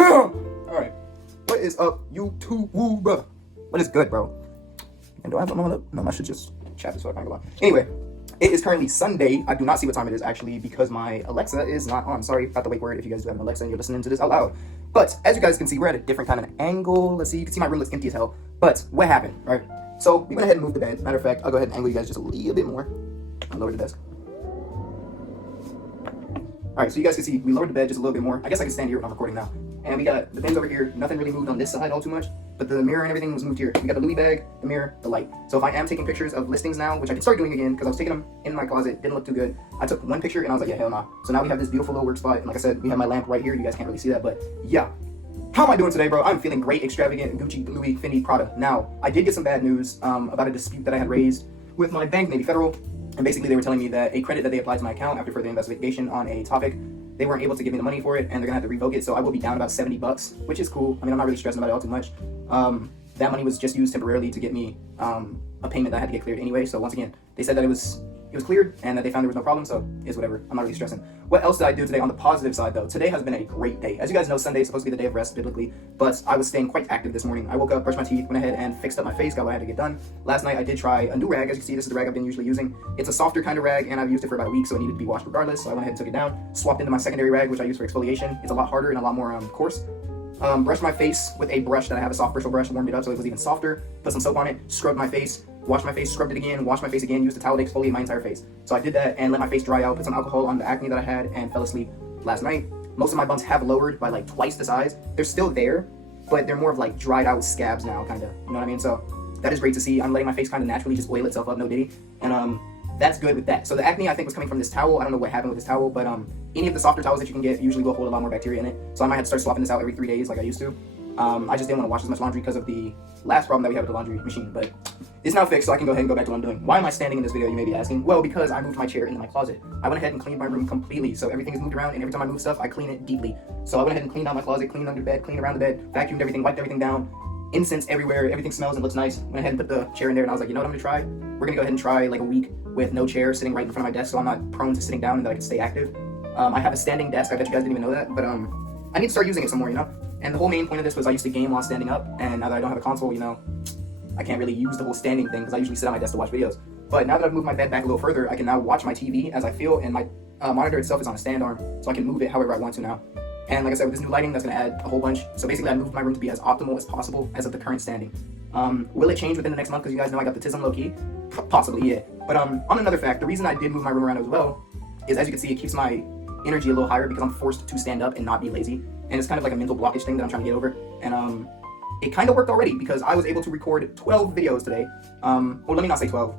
Alright. What is up, YouTube? What is good, bro? And do I have my lip? No, I should just chat this so I can go on. Anyway, it is currently Sunday. I do not see what time it is actually because my Alexa is not on. Sorry about the wake word if you guys do have an Alexa and you're listening to this out loud. But as you guys can see, we're at a different kind of angle. Let's see. You can see my room looks empty as hell. But what happened, right? So we went ahead and moved the bed. Matter of fact, I'll go ahead and angle you guys just a little bit more. I'll lower the desk. Alright, so you guys can see we lowered the bed just a little bit more. I guess I can stand here when I'm recording now. And we got the bins over here. Nothing really moved on this side all too much, but the mirror and everything was moved here. We got the Louis bag, the mirror, the light. So if I am taking pictures of listings now, which I can start doing again because I was taking them in my closet, didn't look too good. I took one picture and I was like, yeah, hell nah. So now we have this beautiful little work spot. And like I said, we have my lamp right here. You guys can't really see that, but yeah. How am I doing today, bro? I'm feeling great, extravagant, Gucci, Louis, Fendi, Prada. Now, I did get some bad news about a dispute that I had raised with my bank, Navy Federal. And basically they were telling me that a credit that they applied to my account after further investigation on a topic, they weren't able to give me the money for it, and they're gonna have to revoke it. So I will be down about $70, which is cool. I mean, I'm not really stressing about it all too much. That money was just used temporarily to get me a payment that I had to get cleared anyway. So once again, they said that it was cleared and that they found there was no problem. So it's whatever. I'm not really stressing. What else did I do today on the positive side though? Today has been a great day. As you guys know, Sunday is supposed to be the day of rest biblically, but I was staying quite active this morning. I woke up, brushed my teeth, went ahead and fixed up my face, got what I had to get done. Last night I did try a new rag. As you can see, this is the rag I've been usually using. It's a softer kind of rag, and I've used it for about a week, so it needed to be washed regardless. So I went ahead and took it down, swapped into my secondary rag, which I use for exfoliation. It's a lot harder and a lot more coarse. Brushed my face with a brush that I have, a soft bristle brush, warmed it up so it was even softer, put some soap on it, scrubbed my face, washed my face, scrubbed it again, washed my face again, used a towel to exfoliate my entire face. So I did that and let my face dry out, put some alcohol on the acne that I had, and fell asleep last night. Most of my bumps have lowered by like twice the size. They're still there, but they're more of like dried out scabs now, kind of, you know what I mean? So that is great to see. I'm letting my face kind of naturally just oil itself up, no diddy, and that's good with that. So the acne I think was coming from this towel. I don't know what happened with this towel, but any of the softer towels that you can get usually will hold a lot more bacteria in it. So I might have to start swapping this out every 3 days like I used to. I just didn't want to wash as much laundry because of the last problem that we had with the laundry machine, but it's now fixed, so I can go ahead and go back to what I'm doing. Why am I standing in this video, you may be asking? Well, because I moved my chair into my closet. I went ahead and cleaned my room completely, so everything is moved around, and every time I move stuff, I clean it deeply. So I went ahead and cleaned out my closet, cleaned under the bed, cleaned around the bed, vacuumed everything, wiped everything down, incense everywhere, everything smells and looks nice. Went ahead and put the chair in there, and I was like, you know what I'm gonna try? We're gonna go ahead and try like a week with no chair sitting right in front of my desk, so I'm not prone to sitting down and that I can stay active. I have a standing desk, I bet you guys didn't even know that, but I need to start using it some more, you know? And the whole main point of this was I used to game while standing up, and now that I don't have a console, you know, I can't really use the whole standing thing because I usually sit on my desk to watch videos. But now that I've moved my bed back a little further, I can now watch my TV as I feel, and my monitor itself is on a stand arm, so I can move it however I want to now. And like I said, with this new lighting, that's going to add a whole bunch. So basically, I moved my room to be as optimal as possible as of the current standing. Will it change within the next month? Because you guys know I got the tism low-key? Possibly, yeah. But on another fact, the reason I did move my room around as well is, as you can see, it keeps my energy a little higher because I'm forced to stand up and not be lazy. And it's kind of like a mental blockage thing that I'm trying to get over. And it kind of worked already because I was able to record 12 videos today. Well, let me not say 12.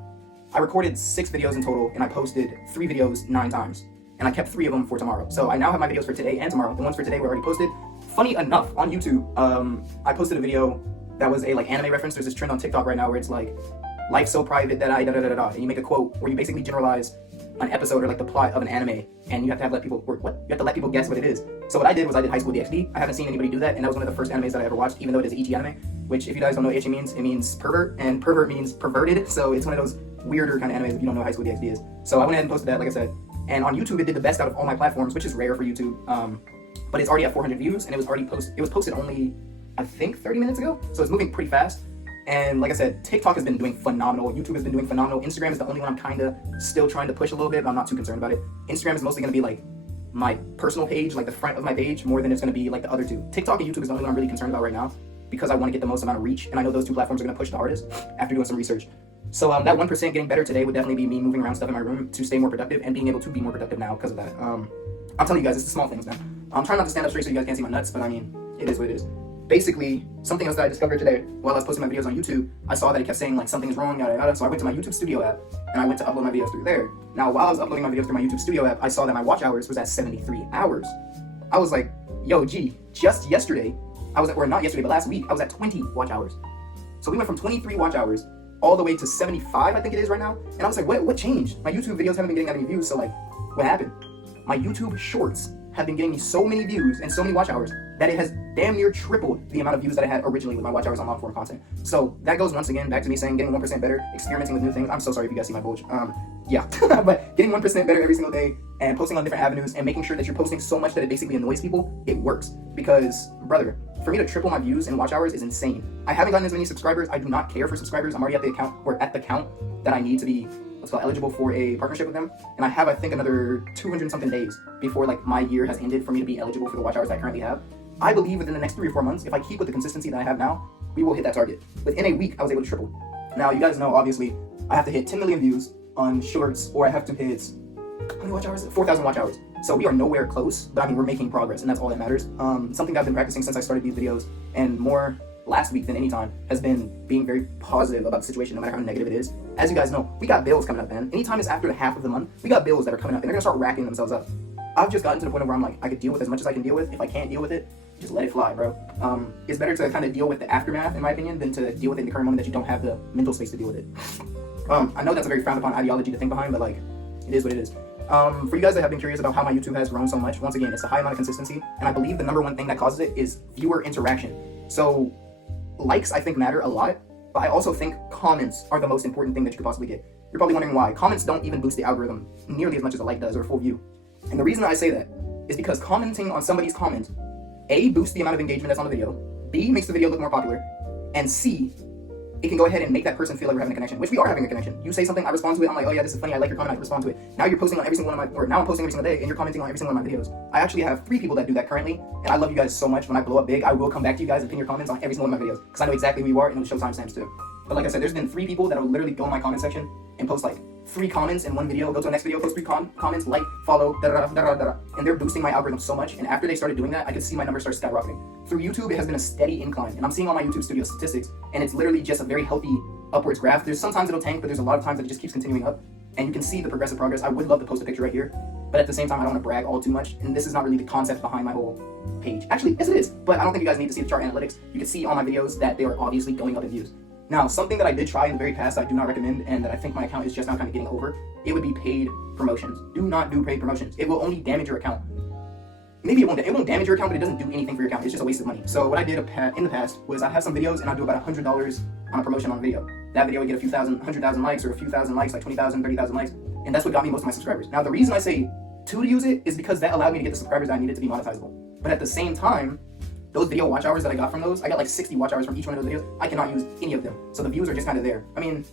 I recorded 6 videos in total, and I posted 3 videos 9 times. And I kept 3 of them for tomorrow. So I now have my videos for today and tomorrow. The ones for today were already posted. Funny enough, on YouTube, I posted a video that was a like anime reference. There's this trend on TikTok right now where it's like, life's so private that I da-da-da-da-da. And you make a quote where you basically generalize an episode or like the plot of an anime, and you have to let people guess what it is. So what I did was I did High School DxD. I haven't seen anybody do that, and that was one of the first animes that I ever watched, even though it is Ichi anime, which if you guys don't know what Ichi means, it means pervert, and pervert means perverted, so it's one of those weirder kind of animes if you don't know what High School DxD is. So I went ahead and posted that, like I said, and on YouTube it did the best out of all my platforms, which is rare for YouTube, but it's already at 400 views, and it was posted only, I think, 30 minutes ago, so it's moving pretty fast. And like I said, TikTok has been doing phenomenal. YouTube has been doing phenomenal. Instagram is the only one I'm kind of still trying to push a little bit, but I'm not too concerned about it. Instagram is mostly going to be like my personal page, like the front of my page, more than it's going to be like the other two. TikTok and YouTube is the only one I'm really concerned about right now because I want to get the most amount of reach, and I know those 2 platforms are going to push the hardest after doing some research. So that 1% getting better today would definitely be me moving around stuff in my room to stay more productive and being able to be more productive now because of that. I'm telling you guys, it's the small things, man. I'm trying not to stand up straight so you guys can't see my nuts, but I mean, it is what it is. Basically, something else that I discovered today while I was posting my videos on YouTube, I saw that it kept saying like something is wrong, yada yada. So I went to my YouTube Studio app and I went to upload my videos through there. Now, while I was uploading my videos through my YouTube Studio app, I saw that my watch hours was at 73 hours. I was like, yo, gee, just yesterday, or not yesterday, but last week, I was at 20 watch hours. So we went from 23 watch hours all the way to 75, I think it is right now. And I was like, what changed? My YouTube videos haven't been getting that many views, so like, what happened? My YouTube Shorts have been getting me so many views and so many watch hours that it has damn near tripled the amount of views that I had originally with my watch hours on long form content. So that goes once again back to me saying getting 1% better, experimenting with new things. I'm so sorry if you guys see my bulge. Yeah, but getting 1% better every single day and posting on different avenues and making sure that you're posting so much that it basically annoys people, it works. Because, brother, for me to triple my views and watch hours is insane. I haven't gotten as many subscribers. I do not care for subscribers. I'm already at the count that I need to be eligible for a partnership with them, and I have, I think, another 200 something days before like my year has ended for me to be eligible for the watch hours that I currently have. I believe within the next 3 or 4 months, if I keep with the consistency that I have now, we will hit that target. Within a week, I was able to triple. Now, you guys know, obviously, I have to hit 10 million views on shorts, or I have to hit, how many watch hours? 4,000 watch hours. So we are nowhere close, but I mean, we're making progress, and that's all that matters. Something that I've been practicing since I started these videos, and more last week than any time, has been being very positive about the situation, no matter how negative it is. As you guys know, we got bills coming up, man. Anytime it's after the half of the month, we got bills that are coming up, and they're gonna start racking themselves up. I've just gotten to the point where I'm like, I could deal with as much as I can deal with. If I can't deal with it, just let it fly, bro. It's better to kind of deal with the aftermath, in my opinion, than to deal with it in the current moment that you don't have the mental space to deal with it. I know that's a very frowned upon ideology to think behind, but like, it is what it is. For you guys that have been curious about how my YouTube has grown so much, once again, it's a high amount of consistency, and I believe the number one thing that causes it is viewer interaction. So, likes, I think, matter a lot, but I also think comments are the most important thing that you could possibly get. You're probably wondering why. Comments don't even boost the algorithm nearly as much as a like does or a full view. And the reason that I say that is because commenting on somebody's comment, A, boosts the amount of engagement that's on the video, B, makes the video look more popular, and C, it can go ahead and make that person feel like we're having a connection, which we are having a connection. You say something, I respond to it, I'm like, oh yeah, this is funny, I like your comment, I respond to it. Now you're posting on every single one of my, or now I'm posting every single day, and you're commenting on every single one of my videos. I actually have 3 people that do that currently, and I love you guys so much. When I blow up big, I will come back to you guys and pin your comments on every single one of my videos, because I know exactly who you are, and it'll show timestamps too. But like I said, there's been 3 people that will literally go in my comment section and post like 3 comments in one video, go to the next video, post 3 comments, like, follow, and they're boosting my algorithm so much. And after they started doing that, I could see my numbers start skyrocketing. Through YouTube, it has been a steady incline, and I'm seeing all my YouTube Studio statistics, and it's literally just a very healthy upwards graph. There's sometimes it'll tank, but there's a lot of times that it just keeps continuing up, and you can see the progressive progress. I would love to post a picture right here, but at the same time, I don't want to brag all too much, and this is not really the concept behind my whole page. Actually, yes it is, but I don't think you guys need to see the chart analytics. You can see on my videos that they are obviously going up in views. Now, something that I did try in the very past that I do not recommend, and that I think my account is just now kind of getting over, it would be paid promotions. Do not do paid promotions. It will only damage your account. Maybe it won't damage your account, but it doesn't do anything for your account. It's just a waste of money. So what I did in the past was I'd have some videos and I'd do about $100 on a promotion on a video. That video would get a few thousand, 100,000 likes, or a few thousand likes, like 20,000, 30,000 likes, and that's what got me most of my subscribers. Now, the reason I say to use it is because that allowed me to get the subscribers that I needed to be monetizable. But at the same time, those video watch hours that I got from those, I got like 60 watch hours from each one of those videos. I cannot use any of them. So the views are just kind of there. I mean,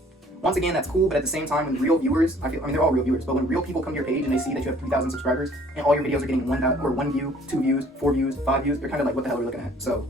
once again, that's cool, but at the same time, when real viewers, they're all real viewers, but when real people come to your page and they see that you have 3,000 subscribers and all your videos are getting 1 view, 2 views, 4 views, 5 views, they're kind of like, what the hell are we looking at? So,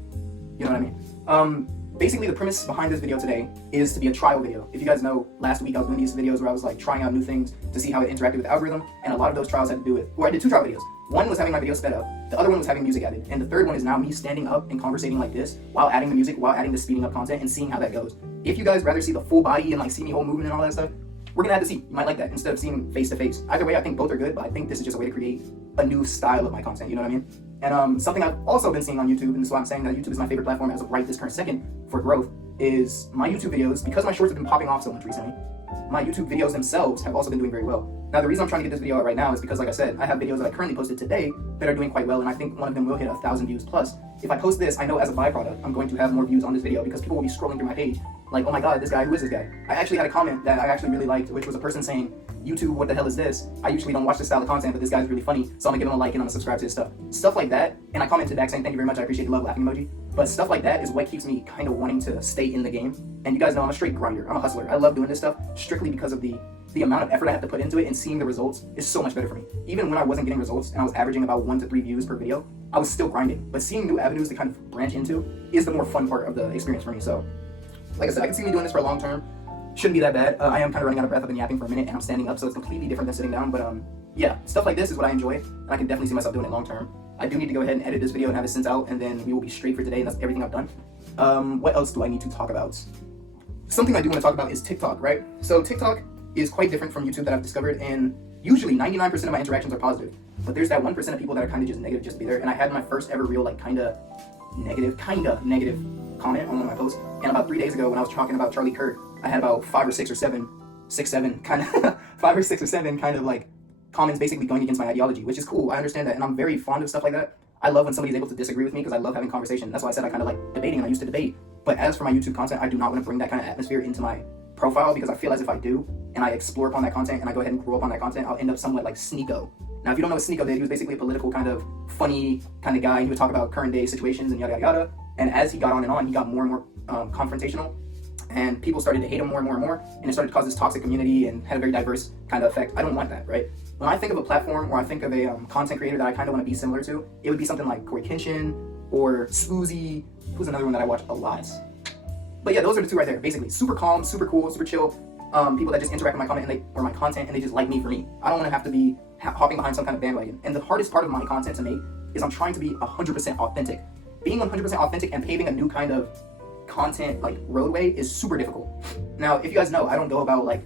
you know what I mean? Basically, the premise behind this video today is to be a trial video. If you guys know, last week I was doing these videos where I was like trying out new things to see how it interacted with the algorithm, and a lot of those trials had to do with, I did 2 trial videos. One was having my video sped up, the other one was having music added, and the third one is now me standing up and conversating like this while adding the music, while adding the speeding up content, and seeing how that goes. If you guys rather see the full body and like see me whole movement and all that stuff, we're gonna have to see. You might like that instead of seeing face to face. Either way, I think both are good, but I think this is just a way to create a new style of my content, you know what I mean? And something I've also been seeing on YouTube, and this is why I'm saying that YouTube is my favorite platform as of right this current second for growth, is my YouTube videos, because my shorts have been popping off so much recently, my YouTube videos themselves have also been doing very well. Now, the reason I'm trying to get this video out right now is because, like I said, I have videos that I currently posted today that are doing quite well, and I think one of them will hit 1,000 views plus. If I post this, I know as a byproduct, I'm going to have more views on this video because people will be scrolling through my page like, oh my god, this guy, who is this guy? I actually had a comment that I actually really liked, which was a person saying, YouTube, what the hell is this? I usually don't watch this style of content, but this guy's really funny, so I'm gonna give him a like and I'm gonna subscribe to his stuff. Stuff like that, and I commented back saying, thank you very much, I appreciate the love laughing emoji. But stuff like that is what keeps me kind of wanting to stay in the game. And you guys know I'm a straight grinder, I'm a hustler. I love doing this stuff strictly because of the amount of effort I have to put into it, and seeing the results is so much better for me. Even when I wasn't getting results and I was averaging about 1 to 3 views per video, I was still grinding. But seeing new avenues to kind of branch into is the more fun part of the experience for me. So, like I said, I can see me doing this for a long term. Shouldn't be that bad. I am kind of running out of breath. I've been yapping for a minute and I'm standing up, so it's completely different than sitting down. But yeah, stuff like this is what I enjoy, and I can definitely see myself doing it long term. I do need to go ahead and edit this video and have it sent out, and then we will be straight for today, and that's everything I've done. What else do I need to talk about? Something I do want to talk about is TikTok, right? So TikTok is quite different from YouTube that I've discovered, and usually 99% of my interactions are positive. But there's that 1% of people that are kind of just negative just to be there, and I had my first ever real, like, kind of negative comment on one of my posts. And about 3 days ago, when I was talking about Charlie Kirk, I had about 5 or 6 or 7 kind of 5 or 6 or 7 kind of like comments basically going against my ideology, which is cool. I understand that, and I'm very fond of stuff like that. I love when somebody's able to disagree with me because I love having conversation. That's why I said I kind of like debating, and I used to debate. But as for my YouTube content, I do not want to bring that kind of atmosphere into my profile because I feel as if I do, and I explore upon that content, and I go ahead and grow up on that content, I'll end up somewhat like Sneeko. Now, if you don't know what Sneeko did, he was basically a political kind of funny kind of guy. He would talk about current day situations and yada yada yada. And as he got on, he got more and more confrontational, and people started to hate him more and more and more, and it started to cause this toxic community and had a very diverse kind of effect. I don't want that, right? When I think of a platform or I think of a content creator that I kind of want to be similar to, it would be something like Corey Kenshin or Swoozy, who's another one that I watch a lot. But yeah, those are the two right there, basically. Super calm, super cool, super chill. People that just interact with my comment or my content and they just like me for me. I don't want to have to be hopping behind some kind of bandwagon. And the hardest part of my content to make is I'm trying to be 100% authentic. Being 100% authentic and paving a new kind of content like roadway is super difficult. Now, if you guys know, I don't go about like,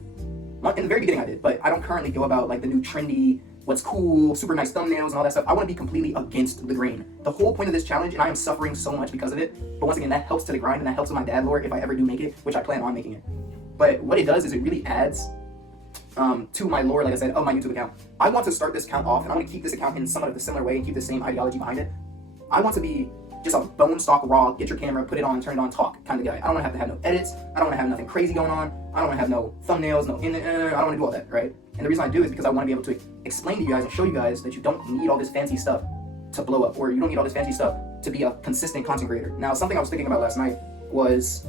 in the very beginning I did, but I don't currently go about like the new trendy, what's cool, super nice thumbnails and all that stuff. I want to be completely against the grain. The whole point of this challenge, and I am suffering so much because of it, but once again, that helps to the grind and that helps with my dad lore if I ever do make it, which I plan on making it. But what it does is it really adds to my lore, like I said, of my YouTube account. I want to start this account off, and I want to keep this account in somewhat of a similar way and keep the same ideology behind it. I want to be just a bone stock raw, get your camera, put it on, turn it on, talk kind of guy. I don't want to have no edits. I don't want to have nothing crazy going on. I don't want to have no thumbnails, I don't want to do all that, right? And the reason I do is because I want to be able to explain to you guys and show you guys that you don't need all this fancy stuff to blow up, or you don't need all this fancy stuff to be a consistent content creator. Now, something I was thinking about last night was,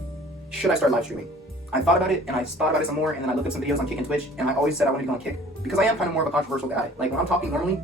should I start live streaming? I thought about it, and I thought about it some more, and then I looked up some videos on Kick and Twitch, and I always said I wanted to go on Kick, because I am kind of more of a controversial guy. Like, when I'm talking normally,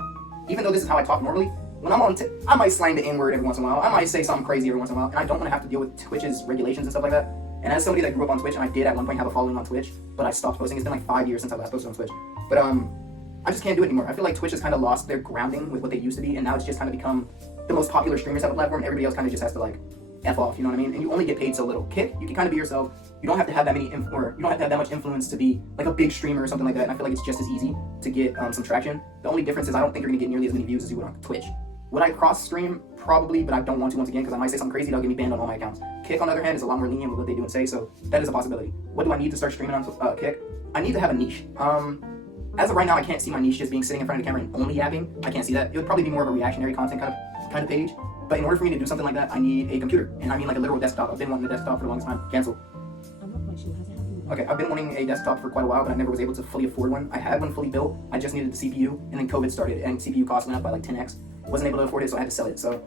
even though this is how I talk normally, when I'm on I might slang the N-word every once in a while, I might say something crazy every once in a while, and I don't want to have to deal with Twitch's regulations and stuff like that. And as somebody that grew up on Twitch, and I did at one point have a following on Twitch, but I stopped posting. It's been like 5 years since I last posted on Twitch. But I just can't do it anymore. I feel like Twitch has kind of lost their grounding with what they used to be, and now it's just kind of become the most popular streamers type of platform. Everybody else kind of just has to like F off, you know what I mean? And you only get paid so little. Kick, you can kind of be yourself. You don't have to have that many, or you don't have to have that much influence to be like a big streamer or something like that. And I feel like it's just as easy to get some traction. The only difference is I don't think you're gonna get nearly as many views as you would on Twitch. Would I cross stream? Probably, but I don't want to once again because I might say something crazy. They'll get me banned on all my accounts. Kick, on the other hand, is a lot more lenient with what they do and say, so that is a possibility. What do I need to start streaming on Kick? I need to have a niche. As of right now, I can't see my niche just being sitting in front of the camera and only yapping. I can't see that. It would probably be more of a reactionary content kind of page. But in order for me to do something like that, I need a computer, and I mean like a literal desktop. I've been wanting a desktop for the longest time. Cancel. I'm not quite sure how to help you. Okay, I've been wanting a desktop for quite a while, but I never was able to fully afford one. I had one fully built. I just needed the CPU, and then COVID started, and CPU cost went up by like 10x. Wasn't able to afford it, so I had to sell it. So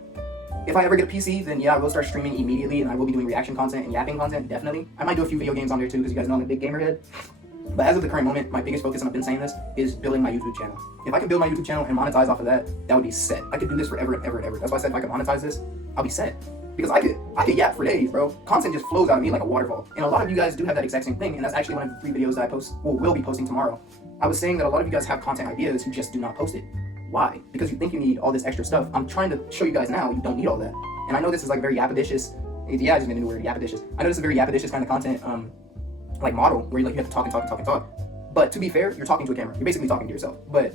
if I ever get a PC, then yeah, I will start streaming immediately, and I will be doing reaction content and yapping content, definitely. I might do a few video games on there too, because you guys know I'm a big gamer head. But as of the current moment, my biggest focus, and I've been saying this, is building my YouTube channel. If I can build my YouTube channel and monetize off of that, that would be set. I could do this forever and ever and ever. That's why I said if I could monetize this, I'll be set. Because I could yap for days, bro. Content just flows out of me like a waterfall. And a lot of you guys do have that exact same thing, and that's actually one of the 3 videos that I post, will be posting tomorrow. I was saying that a lot of you guys have content ideas, you just do not post it. Why? Because you think you need all this extra stuff. I'm trying to show you guys now you don't need all that. And I know this is like very yappadicious. Yeah, I just made a new word, yappadicious. I know this is a very yappadicious kind of content like model where you have to talk and talk and talk and talk. But to be fair, you're talking to a camera. You're basically talking to yourself. But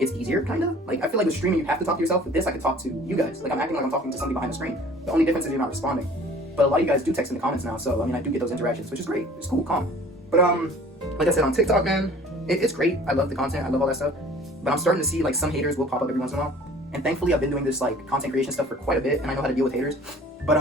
it's easier, kind of. Like, I feel like with streaming, you have to talk to yourself. With this, I could talk to you guys. Like, I'm acting like I'm talking to somebody behind the screen. The only difference is you're not responding. But a lot of you guys do text in the comments now, so, I mean, I do get those interactions, which is great. It's cool, calm. But, like I said, on TikTok, man, it's great. I love the content. I love all that stuff. But I'm starting to see, like, some haters will pop up every once in a while. And thankfully, I've been doing this, like, content creation stuff for quite a bit, and I know how to deal with haters. But,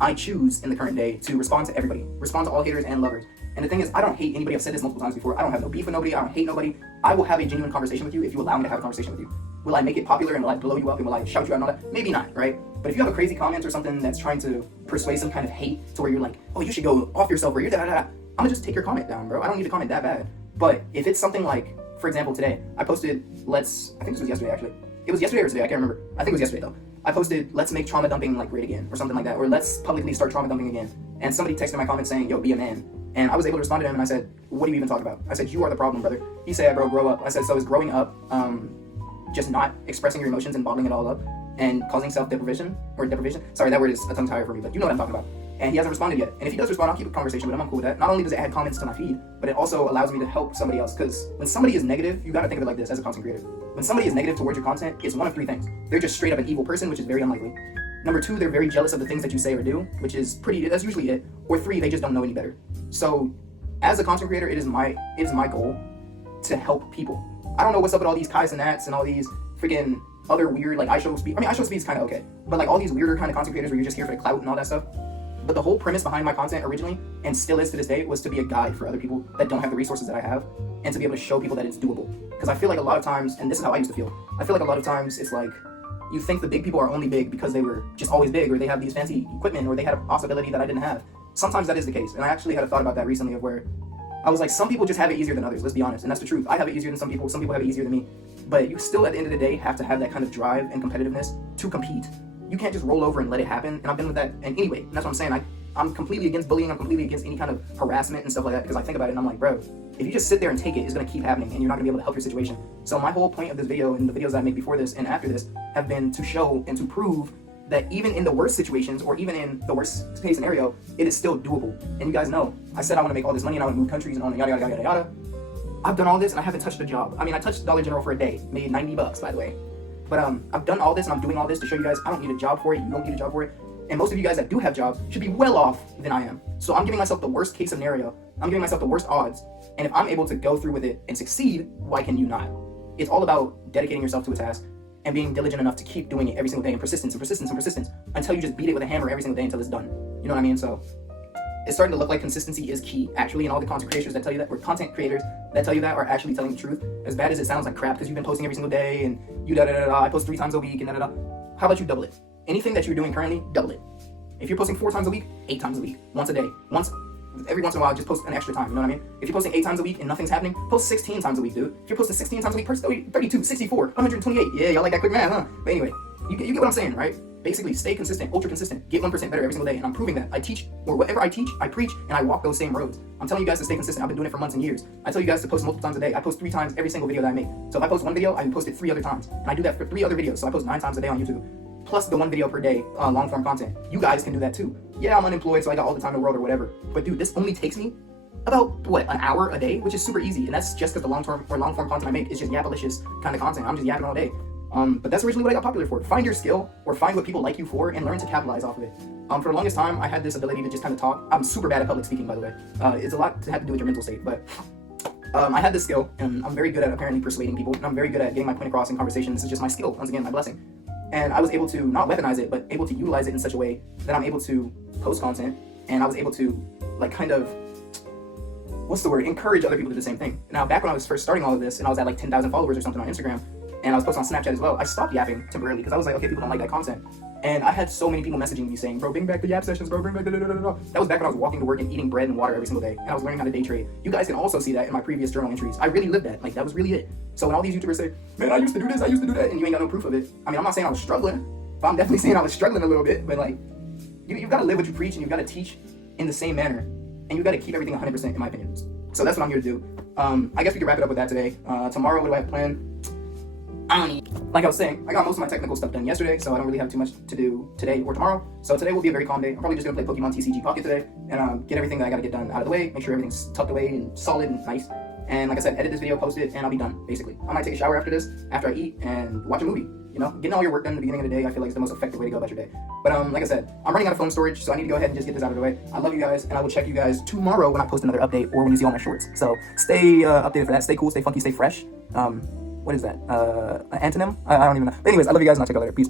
I choose, in the current day, to respond to everybody. Respond to all haters and lovers. And the thing is, I don't hate anybody. I've said this multiple times before. I don't have no beef with nobody. I don't hate nobody. I will have a genuine conversation with you if you allow me to have a conversation with you. Will I make it popular and will I blow you up and will I shout you out and all that? Maybe not, right? But if you have a crazy comment or something that's trying to persuade some kind of hate to where you're like, oh, you should go off yourself or you're da da da, I'm gonna just take your comment down, bro. I don't need to comment that bad. But if it's something like, for example, today, I posted, I think this was yesterday actually. It was yesterday or today, I can't remember. I think it was yesterday though. I posted, let's make trauma dumping like great again or something like that. Or let's publicly start trauma dumping again. And somebody texted my comment saying, yo, be a man. And I was able to respond to him and I said, what do you even talk about? I said, you are the problem, brother. He said, bro, grow up. I said, so is growing up just not expressing your emotions and bottling it all up and causing self-deprivation or deprivation? Sorry, that word is a tongue tire for me, but you know what I'm talking about. And he hasn't responded yet. And if he does respond, I'll keep a conversation with him. I'm cool with that. Not only does it add comments to my feed, but it also allows me to help somebody else. Because when somebody is negative, you gotta think of it like this as a content creator. When somebody is negative towards your content, it's one of 3 things. They're just straight up an evil person, which is very unlikely. Number 2, they're very jealous of the things that you say or do, which is that's usually it. Or 3, they just don't know any better. So as a content creator, it is my goal to help people. I don't know what's up with all these Kais and Nats and all these freaking other weird like iShowSpeed. I mean, iShowSpeed is kind of okay, but like all these weirder kind of content creators where you're just here for the clout and all that stuff. But the whole premise behind my content originally, and still is to this day, was to be a guide for other people that don't have the resources that I have, and to be able to show people that it's doable. Because I feel like a lot of times, and this is how I used to feel, I feel like a lot of times it's like, you think the big people are only big because they were just always big, or they have these fancy equipment, or they had a possibility that I didn't have. Sometimes that is the case, and I actually had a thought about that recently of where I was like, some people just have it easier than others, let's be honest, and that's the truth. I have it easier than some people have it easier than me. But you still, at the end of the day, have to have that kind of drive and competitiveness to compete. You can't just roll over and let it happen, and I've been with that, and anyway, and that's what I'm saying. I'm completely against bullying, I'm completely against any kind of harassment and stuff like that, because I think about it and I'm like, bro, if you just sit there and take it, it's going to keep happening, and you're not going to be able to help your situation. So my whole point of this video, and the videos that I make before this and after this, have been to show and to prove that even in the worst situations, or even in the worst case scenario, it is still doable. And you guys know, I said I want to make all this money and I want to move countries and all yada yada yada yada. I've done all this and I haven't touched a job. I mean, I touched Dollar General for a day, made $90, by the way. But I've done all this and I'm doing all this to show you guys I don't need a job for it, you don't need a job for it. And most of you guys that do have jobs should be well off than I am. So I'm giving myself the worst case scenario. I'm giving myself the worst odds. And if I'm able to go through with it and succeed, why can you not? It's all about dedicating yourself to a task and being diligent enough to keep doing it every single day, and persistence and persistence and persistence until you just beat it with a hammer every single day until it's done. You know what I mean? So it's starting to look like consistency is key, actually, and all the content creators that tell you that, or content creators that tell you that, are actually telling the truth. As bad as it sounds like crap, because you've been posting every single day and you I post 3 times a week and How about you double it? Anything that you're doing currently, double it. If you're posting 4 times a week, 8 times a week, once a day, every once in a while, just post an extra time, you know what I mean? If you're posting 8 times a week and nothing's happening, post 16 times a week, dude. If you're posting 16 times a week, post 32, 64, 128. Yeah, y'all like that quick math, huh? But anyway, you get what I'm saying, right? Basically, stay consistent, ultra consistent, get 1% better every single day, and I'm proving that. I teach, or whatever I teach, I preach, and I walk those same roads. I'm telling you guys to stay consistent. I've been doing it for months and years. I tell you guys to post multiple times a day. I post 3 times every single video that I make. So if I post one video, I can post it 3 other times. And I do that for 3 other videos, so I post 9 times a day on YouTube. Plus the 1 video per day, long-form content. You guys can do that too. Yeah, I'm unemployed, so I got all the time in the world or whatever. But dude, this only takes me about, what, an hour a day, which is super easy. And that's just because the long-form content I make is just yapalicious kind of content. I'm just yapping all day. But that's originally what I got popular for. Find your skill, or find what people like you for, and learn to capitalize off of it. For the longest time, I had this ability to just kind of talk. I'm super bad at public speaking, by the way. It's a lot to have to do with your mental state, but I had this skill, and I'm very good at apparently persuading people, and I'm very good at getting my point across in conversation. This is just my skill, once again, my blessing. And I was able to not weaponize it, but able to utilize it in such a way that I'm able to post content, and I was able to, like, kind of, encourage other people to do the same thing. Now, back when I was first starting all of this, and I was at like 10,000 followers or something on Instagram, and I was posting on Snapchat as well, I stopped yapping temporarily, because I was like, okay, people don't like that content. And I had so many people messaging me saying, bro, bring back the yap sessions, bro, bring back the da-da-da-da-da. That was back when I was walking to work and eating bread and water every single day, and I was learning how to day trade. You guys can also see that in my previous journal entries. I really lived that. Like, that was really it. So when all these YouTubers say, man, I used to do this, I used to do that, and you ain't got no proof of it. I mean, I'm not saying I was struggling, but I'm definitely saying I was struggling a little bit. But like, you've got to live what you preach, and you've got to teach in the same manner, and you've got to keep everything 100% in my opinion. So that's what I'm here to do. I guess we can wrap it up with that today. Tomorrow, what do I have planned? I don't need. Like I was saying, I got most of my technical stuff done yesterday, so I don't really have too much to do today or tomorrow. So today will be a very calm day. I'm probably just gonna play Pokemon TCG Pocket today, and get everything that I gotta get done out of the way, make sure everything's tucked away and solid and nice. And like I said, edit this video, post it, and I'll be done, basically. I might take a shower after this, after I eat, and watch a movie. You know, getting all your work done at the beginning of the day, I feel like is the most effective way to go about your day. But like I said, I'm running out of phone storage, so I need to go ahead and just get this out of the way. I love you guys, and I will check you guys tomorrow when I post another update, or when you see all my shorts. So stay updated for that. Stay cool, stay funky, stay fresh. What is that? Antonym? I don't even know. But anyways, I love you guys, and I'll check you later. Peace.